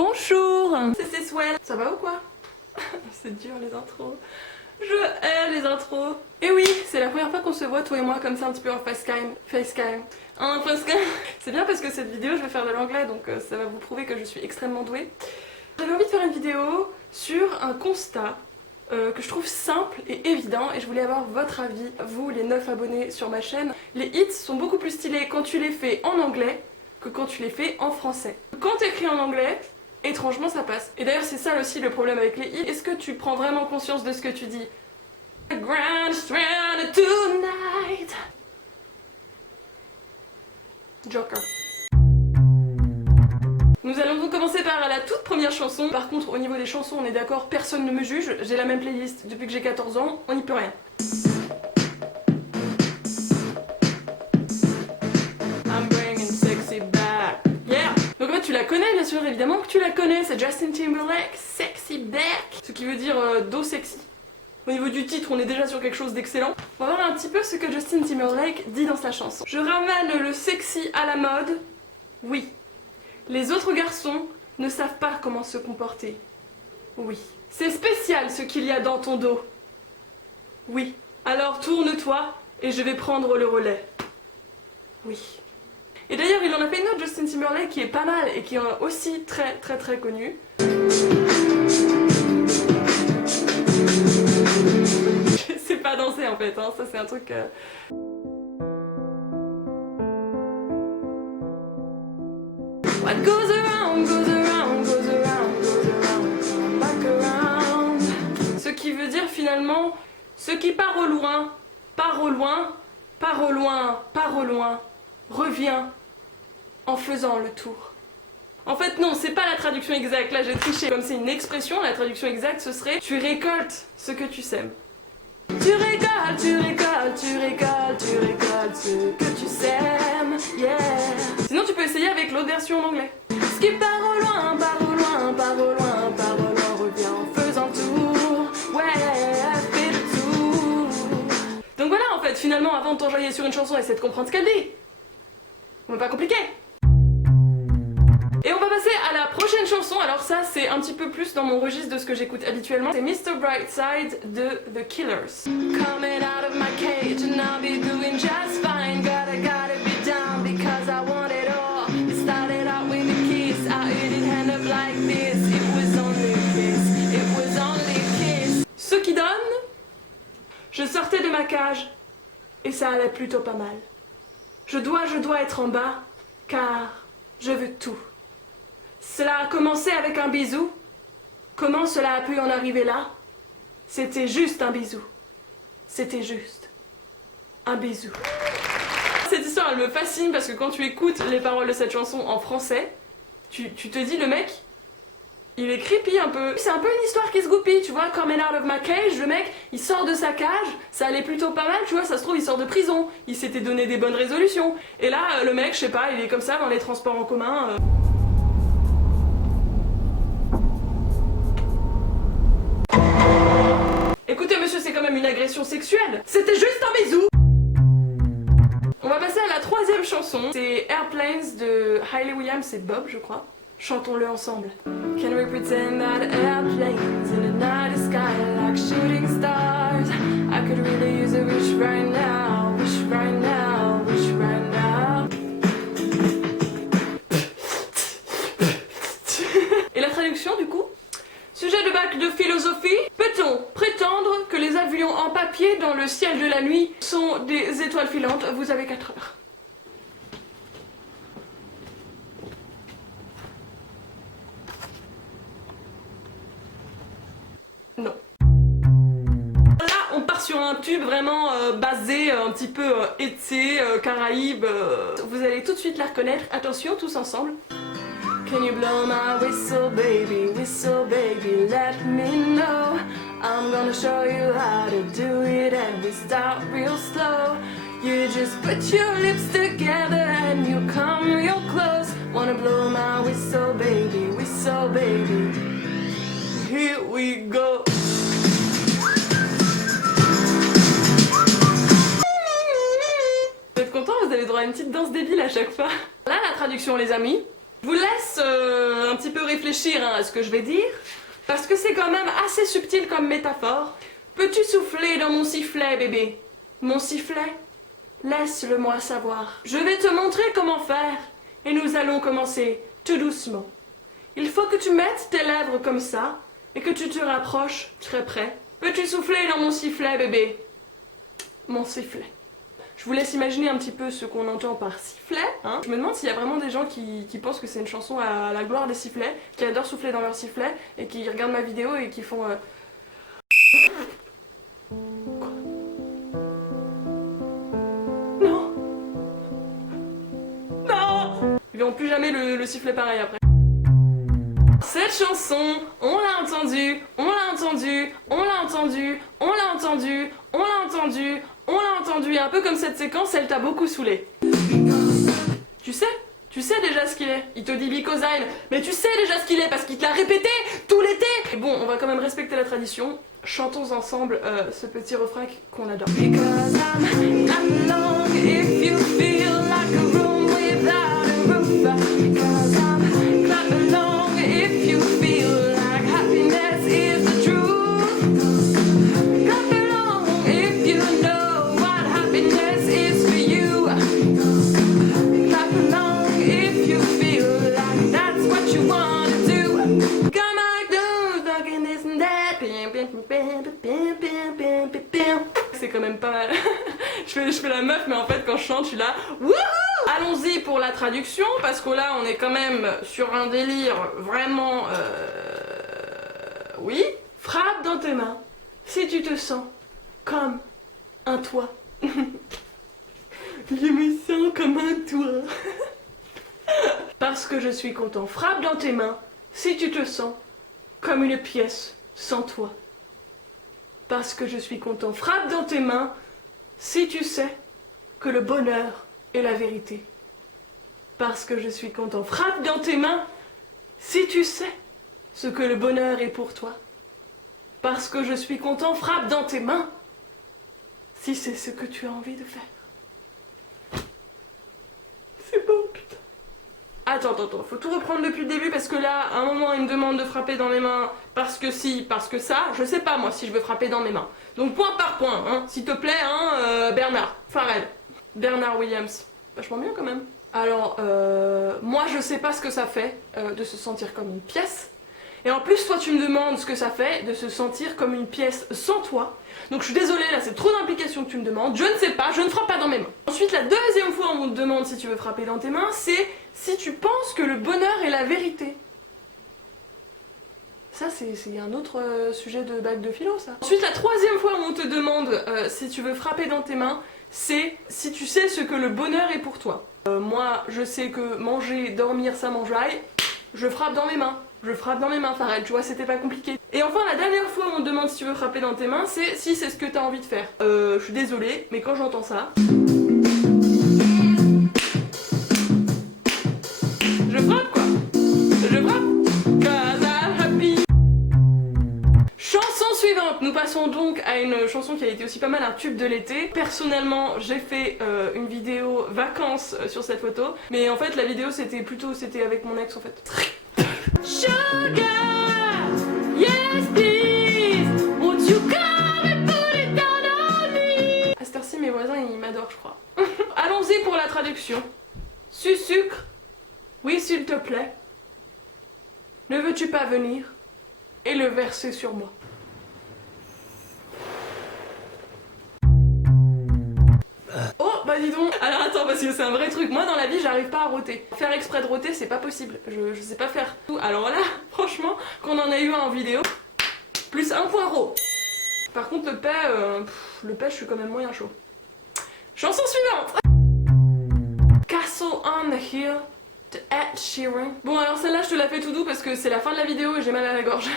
Bonjour, c'est Swell. Ça va ou quoi? C'est dur les intros. Je hais les intros. Et oui, c'est la première fois qu'on se voit toi et moi comme ça un petit peu en facecam. En facecam. C'est bien parce que cette vidéo je vais faire de l'anglais donc ça va vous prouver que je suis extrêmement douée. J'avais envie de faire une vidéo sur un constat que je trouve simple et évident et je voulais avoir votre avis, vous les 9 abonnés sur ma chaîne. Les hits sont beaucoup plus stylés quand tu les fais en anglais que quand tu les fais en français. Quand t'écris en anglais, étrangement ça passe. Et d'ailleurs c'est ça aussi le problème avec les hits. Est-ce que tu prends vraiment conscience de ce que tu dis? Grand strand tonight. Joker. Nous allons donc commencer par la toute première chanson. Par contre, au niveau des chansons, on est d'accord, personne ne me juge. J'ai la même playlist depuis que j'ai 14 ans, on n'y peut rien. I'm bringing sexy back. Yeah. Donc en fait, tu la connais, bien sûr, évidemment que tu la connais. C'est Justin Timberlake, Sexy Back. Ce qui veut dire dos sexy. Au niveau du titre, on est déjà sur quelque chose d'excellent. On va voir un petit peu ce que Justin Timberlake dit dans sa chanson. Je ramène le sexy à la mode. Oui. Les autres garçons ne savent pas comment se comporter. Oui. C'est spécial ce qu'il y a dans ton dos. Oui. Alors tourne-toi et je vais prendre le relais. Oui. Et d'ailleurs, il en a fait une autre, Justin Timberlake, qui est pas mal et qui est aussi très connue. Je sais pas danser en fait, hein. Ça c'est un truc... What goes around, goes around, goes around, goes around, come back around. Ce qui veut dire finalement, ce qui part au loin, part au loin, part au loin, part au loin, revient en faisant le tour. En fait non, c'est pas la traduction exacte, là j'ai triché. Comme c'est une expression, la traduction exacte ce serait tu récoltes ce que tu sèmes. Tu récoltes, tu récoltes, tu récoltes, tu récoltes ce que tu sèmes, yeah. Sinon tu peux essayer avec l'autre version en anglais. Ce qui part au loin, part au loin, part au loin, part au loin, revient en faisant le tour, ouais, fais le tour. Donc voilà en fait, finalement avant de t'enjoyer sur une chanson, essaie de comprendre ce qu'elle dit. On va pas compliquer. Et on va passer à la prochaine chanson. Alors ça c'est un petit peu plus dans mon registre de ce que j'écoute habituellement. C'est Mr. Brightside de The Killers. Coming out of my cage and I'll be doing just fine. Gotta be down because I want it all. It started out with a kiss, I didn't end up like this. It was only a kiss, it was only a kiss. Ce qui donne, je sortais de ma cage et ça allait plutôt pas mal. Je dois être en bas car je veux tout. Cela a commencé avec un bisou. Comment cela a pu en arriver là? C'était juste un bisou. C'était juste un bisou. Cette histoire, elle me fascine parce que quand tu écoutes les paroles de cette chanson en français, tu te dis, le mec, il est creepy un peu. C'est un peu une histoire qui se goupille, tu vois, coming out of my cage, le mec, il sort de sa cage, ça allait plutôt pas mal, tu vois, ça se trouve, il sort de prison, il s'était donné des bonnes résolutions. Et là, le mec, je sais pas, il est comme ça dans les transports en commun. Écoutez monsieur, c'est quand même une agression sexuelle. C'était juste un bisou. On va passer à la troisième chanson. C'est Airplanes de Hayley Williams et Bob, je crois. Chantons-le ensemble. Can we pretend that airplanes in the night sky like shooting stars? I could really use a wish right now, wish right now, wish right now. Et la traduction du coup? Sujet de bac de philosophie. Peut-on prétendre que les avions en papier dans le ciel de la nuit sont des étoiles filantes? Vous avez 4 heures. Non. Là, on part sur un tube vraiment basé, un petit peu été, Caraïbes. Vous allez tout de suite la reconnaître. Attention, tous ensemble. Can you blow my whistle, baby, let me know. I'm gonna show you how to do it and we start real slow. You just put your lips together and you come real close. Wanna blow my whistle, baby, here we go. Vous êtes contents? Vous avez droit à une petite danse débile à chaque fois. Là, la traduction, les amis, Je vous laisse un petit peu réfléchir à ce que je vais dire, parce que c'est quand même assez subtil comme métaphore. Peux-tu souffler dans mon sifflet, bébé? Mon sifflet? Laisse-le moi savoir. Je vais te montrer comment faire, et nous allons commencer tout doucement. Il faut que tu mettes tes lèvres comme ça, et que tu te rapproches très près. Peux-tu souffler dans mon sifflet, bébé? Mon sifflet. Je vous laisse imaginer un petit peu ce qu'on entend par sifflet. Hein. Je me demande s'il y a vraiment des gens qui pensent que c'est une chanson à la gloire des sifflets, qui adorent souffler dans leur sifflet, et qui regardent ma vidéo et qui font... Quoi? Non. Non. Ils verront plus jamais le sifflet pareil après. Cette chanson, on l'a entendue, on l'a entendue, on l'a entendue, on l'a entendue, on l'a entendue, on l'a entendue, et un peu comme cette séquence, elle t'a beaucoup saoulé. Tu sais déjà ce qu'il est. Il te dit because I'm, mais tu sais déjà ce qu'il est parce qu'il te l'a répété tout l'été. Et bon, on va quand même respecter la tradition. Chantons ensemble ce petit refrain qu'on adore. Because I'm not alone if you feel like a room without a roof. Because I'm not alone if you feel like happiness is the truth. Clap along if you know what happiness is for you. Clap along if you feel like that's what you want to do. Come on, do fucking this and that. C'est quand même pas mal. je fais la meuf, mais en fait quand je chante, je suis là. Wouhou! Allons-y pour la traduction, parce que là on est quand même sur un délire vraiment... Oui. Frappe dans tes mains si tu te sens comme un toit. Je me sens comme un toit. Parce que je suis content. Frappe dans tes mains si tu te sens comme une pièce sans toit. Parce que je suis content. Frappe dans tes mains si tu sais que le bonheur est la vérité. Parce que je suis content. Frappe dans tes mains si tu sais ce que le bonheur est pour toi. Parce que je suis content. Frappe dans tes mains si c'est ce que tu as envie de faire. C'est beau, putain. Attends, faut tout reprendre depuis le début parce que là, à un moment, il me demande de frapper dans mes mains parce que si, parce que ça, je sais pas moi si je veux frapper dans mes mains. Donc point par point, hein, s'il te plaît, hein, Bernard, Farrell, Bernard Williams, vachement bien quand même. Alors, moi je sais pas ce que ça fait de se sentir comme une pièce. Et en plus, toi tu me demandes ce que ça fait de se sentir comme une pièce sans toi. Donc je suis désolée, là c'est trop d'implications que tu me demandes, je ne sais pas, je ne frappe pas dans mes mains. Ensuite, la deuxième fois on te demande si tu veux frapper dans tes mains, c'est si tu penses que le bonheur est la vérité. Ça c'est un autre sujet de bac de philo ça. Ensuite, la troisième fois où on te demande si tu veux frapper dans tes mains, c'est si tu sais ce que le bonheur est pour toi. Moi je sais que manger, dormir ça m'enjaille, je frappe dans mes mains. Je frappe dans mes mains, Farrell, tu vois, c'était pas compliqué. Et enfin, la dernière fois où on te demande si tu veux frapper dans tes mains, c'est si c'est ce que t'as envie de faire. Je suis désolée, mais quand j'entends ça... Je frappe, quoi. Je frappe. 'Cause I'm happy. Chanson suivante. Nous passons donc à une chanson qui a été aussi pas mal un tube de l'été. Personnellement, j'ai fait une vidéo vacances sur cette photo. Mais en fait, la vidéo, c'était avec mon ex, en fait. Sugar, yes please, won't you come and put it down on me? À cette heure-ci, mes voisins, ils m'adorent, je crois. Allons-y pour la traduction. Sucre, oui s'il te plaît. Ne veux-tu pas venir et le verser sur moi? Oh, bah dis donc. Alors attends, parce que c'est un vrai truc. Moi dans la vie, j'arrive pas à rôter. Faire exprès de rôter, c'est pas possible. Je sais pas faire tout. Alors là, franchement, qu'on en a eu un en vidéo, plus un point rot. Par contre, le paix, je suis quand même moyen chaud. Chanson suivante. Castle on the Hill de Ed Sheeran. Bon, alors celle-là, je te la fais tout doux parce que c'est la fin de la vidéo et j'ai mal à la gorge.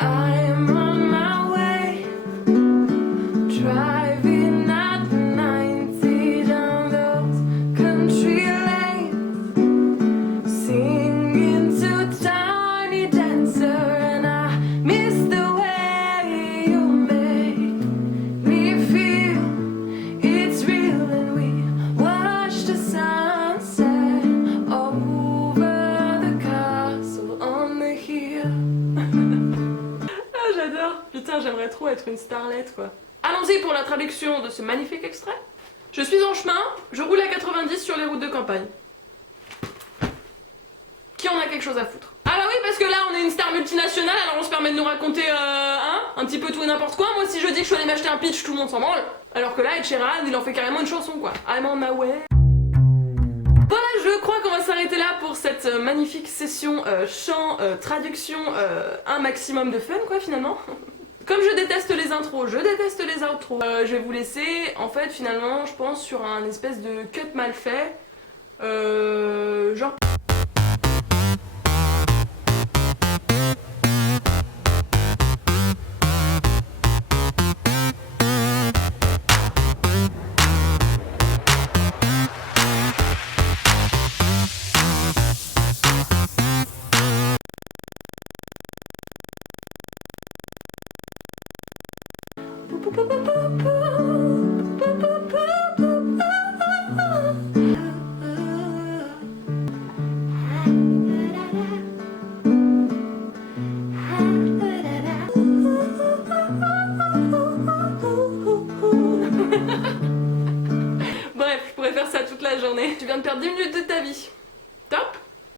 I'm on my way, driving at 90 down those country lanes, singing to Tiny Dancer, and I miss the way you make me feel. It's real, and we watch the sunset over putain, j'aimerais trop être une starlette quoi. Allons-y pour la traduction de ce magnifique extrait. Je suis en chemin, je roule à 90 sur les routes de campagne. Qui en a quelque chose à foutre? Ah bah oui, parce que là on est une star multinationale, alors on se permet de nous raconter un petit peu tout et n'importe quoi. Moi si je dis que je suis allée m'acheter un pitch, tout le monde s'en branle. Alors que là, Ed Sheeran, il en fait carrément une chanson quoi. I'm on my way. Voilà, je crois qu'on va s'arrêter là pour cette magnifique session chant, traduction, un maximum de fun quoi finalement. Comme je déteste les intros, je déteste les outros, je vais vous laisser en fait finalement je pense sur un espèce de cut mal fait, genre... Bref, je pourrais faire ça toute la journée. Tu viens de perdre 10 minutes de ta vie.